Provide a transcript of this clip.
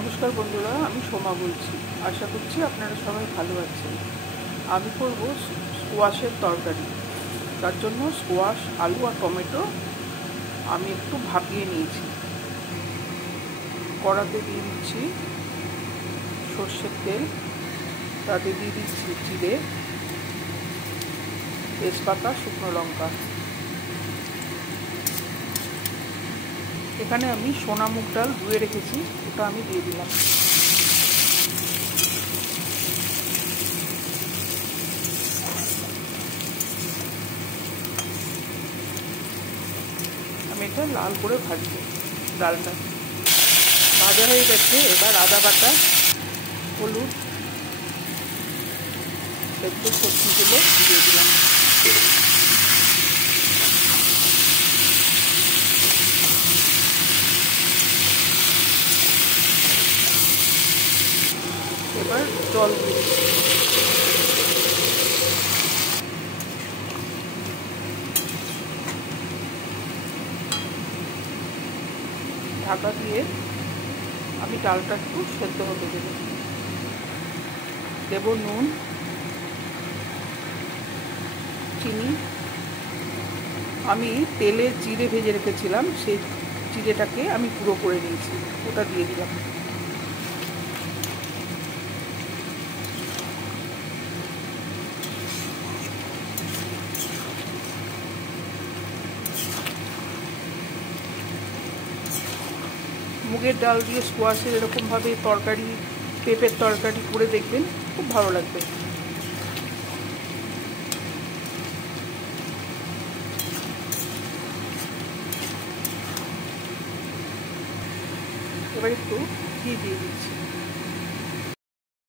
নমস্কার বন্ধুরা, আমি সোমা বলছি। আশা করছি আপনারা সবাই ভালো আছেন। আমি করব স্কোয়াশের তরকারি। তার জন্য স্কোয়াশ, আলু আর টমেটো আমি একটু ভাপিয়ে নিয়েছি। কড়াতে দিয়ে দিচ্ছি সর্ষের তেল, তাতে দিয়ে দিচ্ছি জিরে, তেজপাতা, শুকনো লঙ্কা। এখানে আমি সোনা মুগ ডাল ধুয়ে রেখেছি, ওটা আমি দিয়ে দিলাম। আমি এটা লাল করে ভাজবো। ডালটা ভাজা হয়ে গেছে। এবার আদা বাটা, হলুদ, সেদ্ধ সবজিগুলো দিয়ে দিলাম। এবার জল দিয়ে ঢাকা দিয়ে আমি ডালটা একটু সেদ্ধ হতে দেবো। দেব নুন, চিনি। আমি তেলে জিরে ভেজে রেখেছিলাম, সেই জিরেটাকে আমি গুঁড়ো করে নিয়েছি, ওটা দিয়ে দিলাম। মুগের ডাল দিয়ে স্কোয়াশের এরকমভাবে তরকারি, পেঁপের তরকারি করে দেখবেন, খুব ভালো লাগবে। এবার একটু ঘি দিয়ে দিচ্ছি।